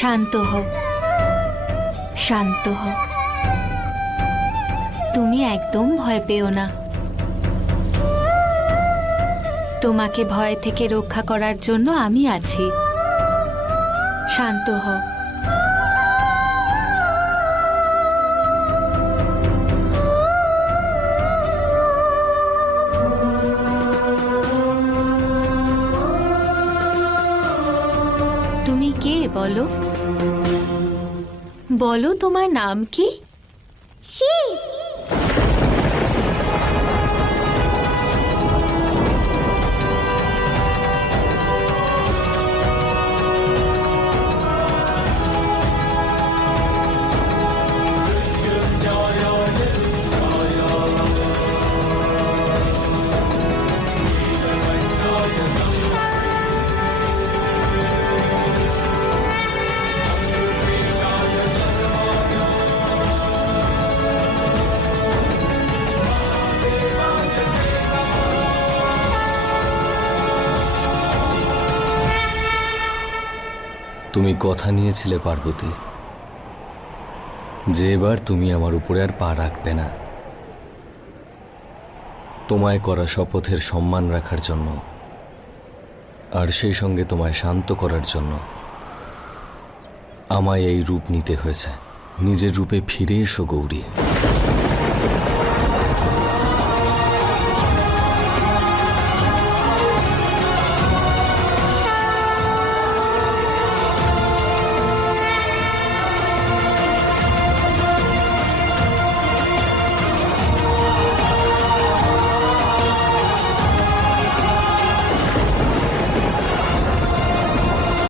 শান্ত হও, শান্ত হও। তুমি একদম ভয় পেও না। তোমাকে ভয় থেকে রক্ষা করার জন্য আমি আছি। শান্ত হও। তুমি কে বলো? বলো তোমার নাম কি? শিব। তুমি কথা নিয়েছিলে পার্বতী, যে এবার তুমি আমার উপরে আর পা রাখবে না। তোমায় করা শপথের সম্মান রাখার জন্য আর সেই সঙ্গে তোমায় শান্ত করার জন্য আমায় এই রূপ নিতে হয়েছে। নিজের রূপে ফিরে এসো গৌরী।